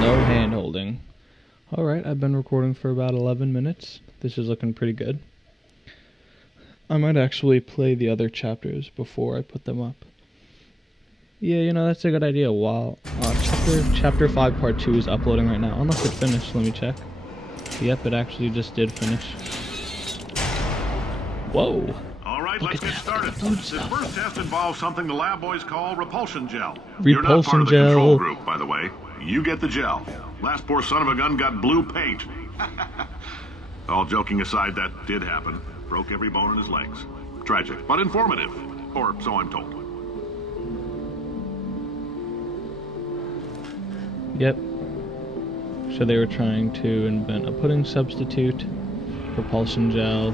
No hand holding. Alright, I've been recording for about 11 minutes. This is looking pretty good. I might actually play the other chapters before I put them up. Yeah, you know, that's a good idea. While chapter 5 part 2 is uploading right now. Unless it finished, let me check. Yep, it actually just did finish. Whoa. Alright, let's get started. This first test involves something the lab boys call repulsion gel. Repulsion You're not part of the gel. control group, by the way. You get the gel. Last poor son of a gun got blue paint. All joking aside, that did happen. Broke every bone in his legs. Tragic, but informative. Or so I'm told. Yep. So they were trying to invent a pudding substitute, propulsion gel,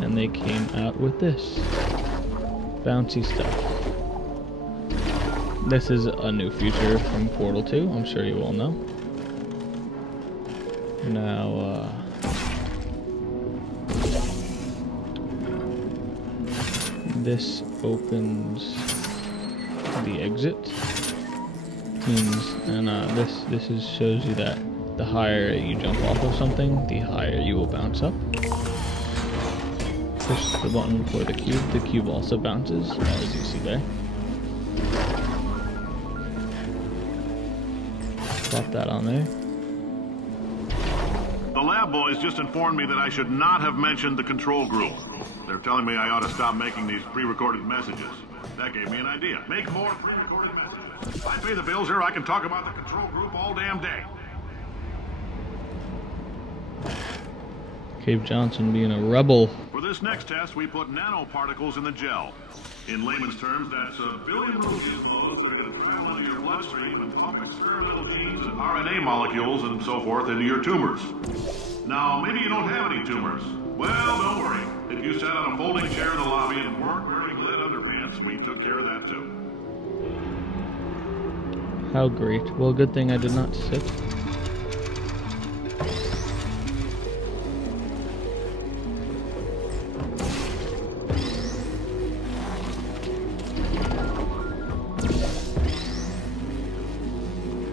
and they came out with this bouncy stuff. This is a new feature from Portal 2, I'm sure you all know. Now, this opens the exit. And this shows you that the higher you jump off of something, the higher you will bounce up. Push the button for the cube. The cube also bounces, as you see there. Plop that on there. The lab boys just informed me that I should not have mentioned the control group. They're telling me I ought to stop making these pre-recorded messages. That gave me an idea. Make more pre-recorded messages. If I pay the bills here, I can talk about the control group all damn day. Cave Johnson being a rebel. For this next test, we put nanoparticles in the gel. In layman's terms, that's a billion little gizmos that are going to travel into your bloodstream and pump experimental genes and RNA molecules and so forth into your tumors. Now, maybe you don't have any tumors. Well, don't worry. If you sat on a folding chair in the lobby and weren't wearing lead underpants, we took care of that too. How great. Well, good thing I did not sit.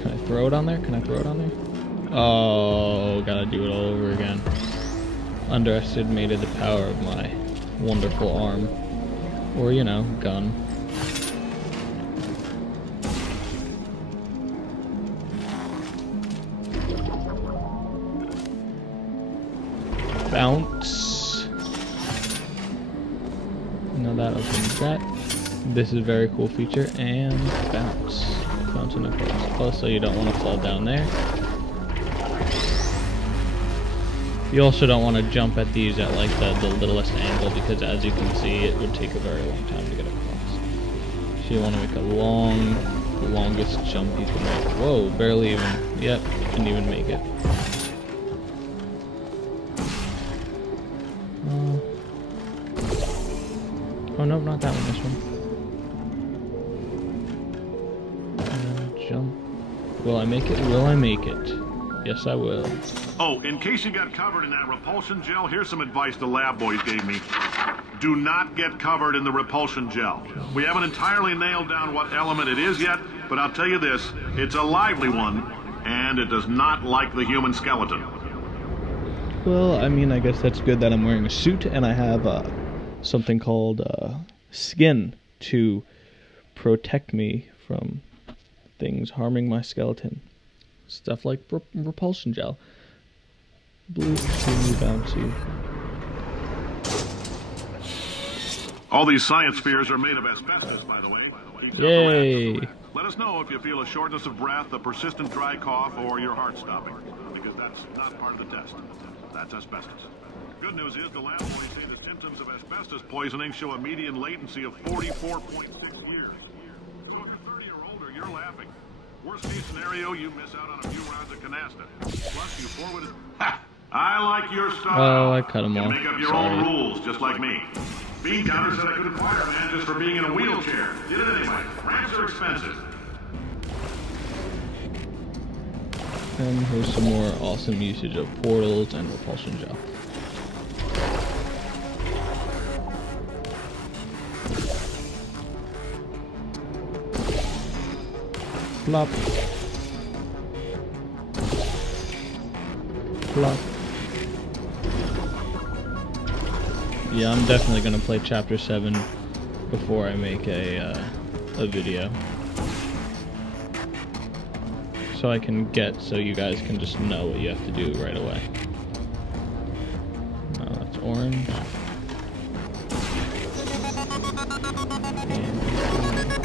Can I throw it on there? Can I throw it on there? Oh, gotta do it all over again. Underestimated the power of my wonderful arm. Or, you know, gun. Bounce. Now that opens that. This is a very cool feature. And bounce. Bounce in a place. Also, you don't want to fall down there. You also don't want to jump at these at like the littlest angle, because as you can see, it would take a very long time to get across. So you want to make the longest jump you can make. Whoa, barely even. Yep, didn't even make it. Oh no, not that one, this one. And jump. Will I make it? Will I make it? Yes, I will. Oh, in case you got covered in that repulsion gel, here's some advice the lab boys gave me. Do not get covered in the repulsion gel. We haven't entirely nailed down what element it is yet, but I'll tell you this, it's a lively one, and it does not like the human skeleton. Well, I mean, I guess that's good that I'm wearing a suit, and I have something called skin to protect me from things harming my skeleton. Stuff like repulsion gel. Blue, bouncy. All these science spheres are made of asbestos, by the way. Yay! Let us know if you feel a shortness of breath, a persistent dry cough, or your heart stopping, because that's not part of the test. That's asbestos. Good news is the lab boys say the symptoms of asbestos poisoning show a median latency of 44.6 years. So if you're 30 or older, you're laughing. Worst case scenario, you miss out on a few rounds of canasta. Plus, you forwarded... Ha! I like your style. Oh, I cut him you off. Make up your Sorry. own rules, just like me. Bean Counter said I couldn't fire a man just for being in a wheelchair. Did it anyway. Ramps are expensive. And here's some more awesome usage of portals and repulsion gel. Flop. plop. Yeah, I'm definitely gonna play Chapter 7 before I make a video. So you guys can just know what you have to do right away. No, that's orange. And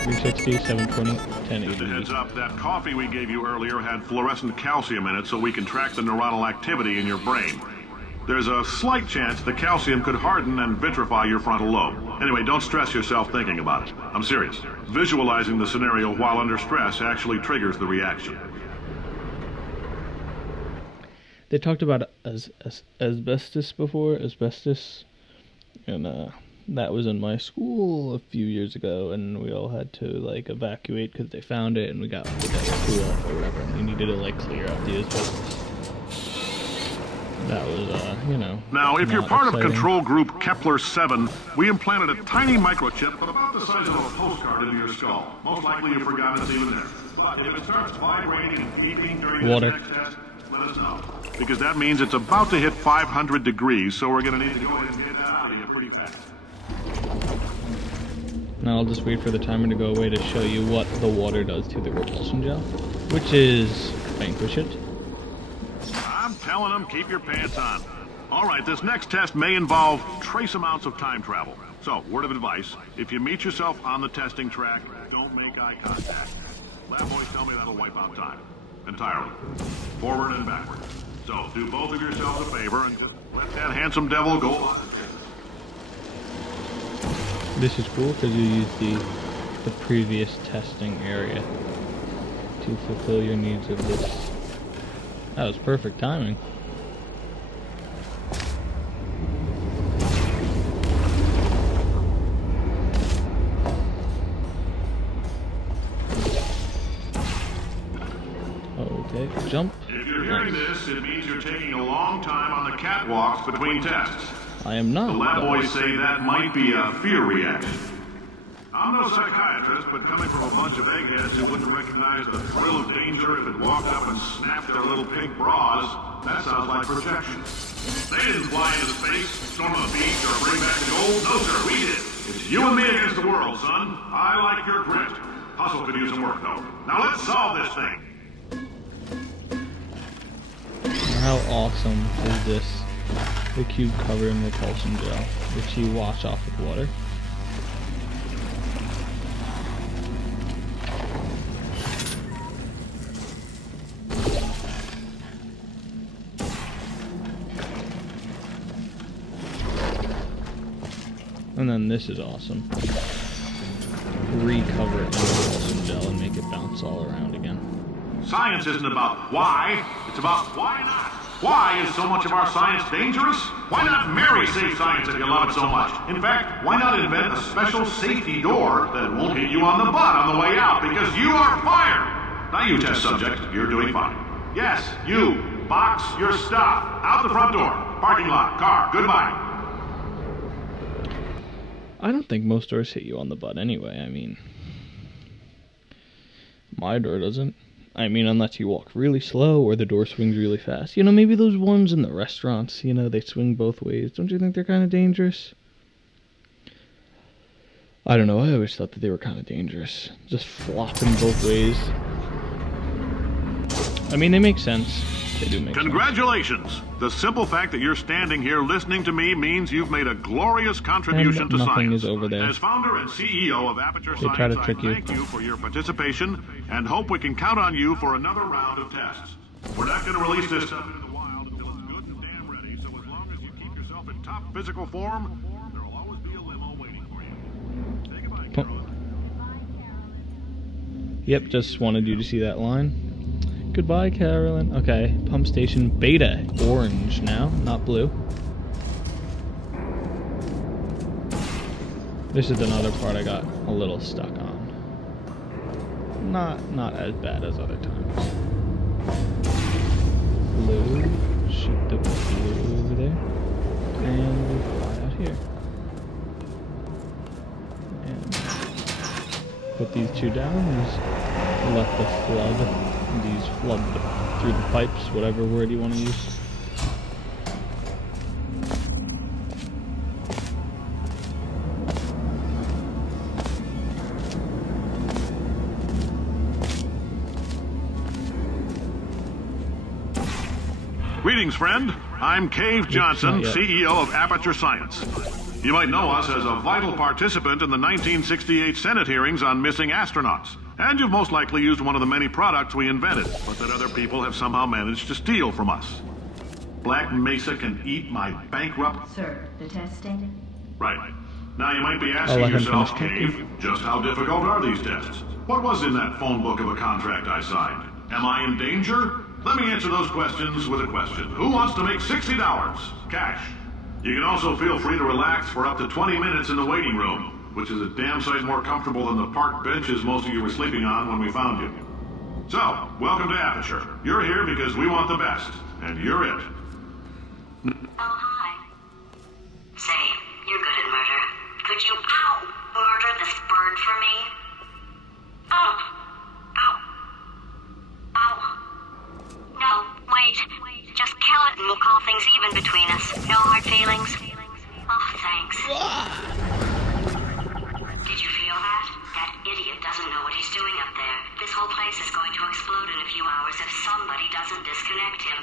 360, 720, 1080. Just a heads up, that coffee we gave you earlier had fluorescent calcium in it so we can track the neuronal activity in your brain. There's a slight chance the calcium could harden and vitrify your frontal lobe. Anyway, don't stress yourself thinking about it. I'm serious. Visualizing the scenario while under stress actually triggers the reaction. They talked about asbestos before, and that was in my school a few years ago, and we all had to like evacuate because they found it, and we got school off or whatever, and we needed to like clear out the asbestos. That was, you know. Now, if you're part exciting. of control group Kepler 7, we implanted a tiny microchip about the size of a postcard into your skull. Most likely you've forgotten it's even there. But if it starts vibrating and beeping during the next test, let us know. Because that means it's about to hit 500 degrees, so we're going to need to go ahead and get that out of you pretty fast. Now I'll just wait for the timer to go away to show you what the water does to the repulsion gel, which is vanquish it. I'm telling them, keep your pants on. All right, this next test may involve trace amounts of time travel. So, word of advice, if you meet yourself on the testing track, don't make eye contact. Lab boys tell me that'll wipe out time. Entirely. Forward and backward. So, do both of yourselves a favor and just let that handsome devil go on. This is cool because you use the previous testing area to fulfill your needs of this. That was perfect timing. Okay, jump. If you're hearing this, it means you're taking a long time on the catwalks between tests. I am not. The lab boys say that might be a fear reaction. I'm no psychiatrist, but coming from a bunch of eggheads who wouldn't recognize the thrill of danger if it walked up and snapped their little pink bras, that sounds like projection. They didn't fly into space, storm a beach, or bring back the gold. No, sir, we did. It's you and me against the world, son. I like your grit. Hustle could use some work, though. Now let's solve this thing. How awesome is this? The cube covered in repulsion gel, which you wash off with water. And then this is awesome. Recover it in repulsion gel and make it bounce all around again. Science isn't about why, it's about why not. Why is so much of our science dangerous? Why not marry safe science if you love it so much? In fact, why not invent a special safety door that won't hit you on the butt on the way out because you are fired? Now you test subject, you're doing fine. Yes, you, box your stuff. Out the front door, parking lot, car, goodbye. I don't think most doors hit you on the butt anyway, I mean. My door doesn't. I mean, unless you walk really slow or the door swings really fast. You know, maybe those ones in the restaurants, you know, they swing both ways. Don't you think they're kind of dangerous? I don't know, I always thought that they were kind of dangerous. Just flopping both ways. I mean, they make sense. They do make sense. Congratulations! The simple fact that you're standing here listening to me means you've made a glorious contribution to nothing science. is over there. As founder and CEO of Aperture They try to Science, trick I you. thank you for your participation and hope we can count on you for another round of tests. We're not going to release this stuff into the wild until it's good and damn ready, so as long as you keep yourself in top physical form, there will always be a limo waiting for you. Say goodbye, Carolyn. Yep, just wanted you to see that line. Goodbye, Carolyn. Okay, pump station beta. Orange now, not blue. This is another part I got a little stuck on. Not as bad as other times. Blue. Shoot the blue over there. And we fly out here. And put these two down and just let the flood, these flood through the pipes, whatever word you want to use. Greetings, friend. I'm Cave Johnson, Not yet. CEO of Aperture Science. You might know us as a vital participant in the 1968 Senate hearings on missing astronauts. And you've most likely used one of the many products we invented, but that other people have somehow managed to steal from us. Black Mesa can eat my bankrupt... Sir, the testing? Right. Now you might be I'll asking let him yourself, finish Cave, just how difficult are these tests? What was in that phone book of a contract I signed? Am I in danger? Let me answer those questions with a question. Who wants to make $60? Cash. You can also feel free to relax for up to 20 minutes in the waiting room, which is a damn sight more comfortable than the park benches most of you were sleeping on when we found you. So, welcome to Aperture. You're here because we want the best, and you're it. Oh, hi. Say, you're good at murder. Could you, murder this bird for me? No, wait. Just kill it and we'll call things even between us. No hard feelings. Oh, thanks. Did you feel that? That idiot doesn't know what he's doing up there. This whole place is going to explode in a few hours if somebody doesn't disconnect him.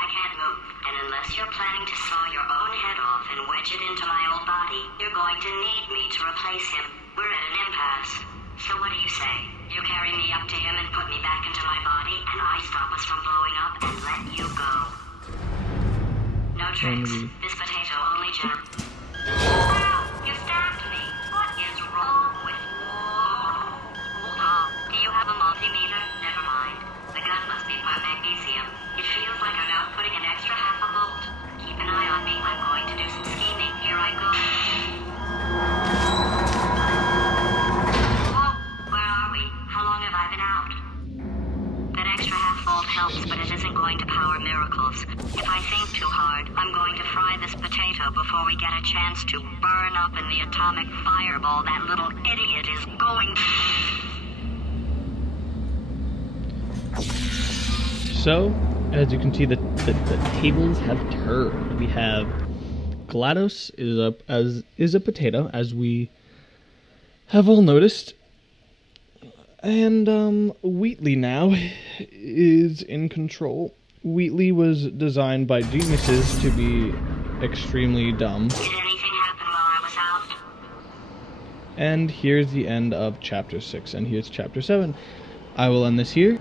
I can't move, and unless you're planning to saw your own head off and wedge it into my old body, you're going to need me to replace him. We're at an impasse. So what do you say? You carry me up to him and put me back into my body, and I stop us from blowing up and let you go. No tricks. This potato only jam. Wow, you stabbed me. What is wrong with you? Do you have a multimeter? Never mind. The gun must be my magnesium. It feels like I'm outputting an extra half a volt. Keep an eye on me. I'm going to do some scheming. Here I go. Oh, where are we? How long have I been out? That extra half volt helps, but it isn't going to power miracles. If I think too hard, I'm going to fry this potato before we get a chance to burn up in the atomic fireball that little idiot is going to... So, as you can see, the tables have turned. We have GLaDOS is a potato, as we have all noticed, and Wheatley now is in control. Wheatley was designed by geniuses to be extremely dumb. Did anything happen while I was out? And here's the end of Chapter 6, and here's Chapter 7. I will end this here.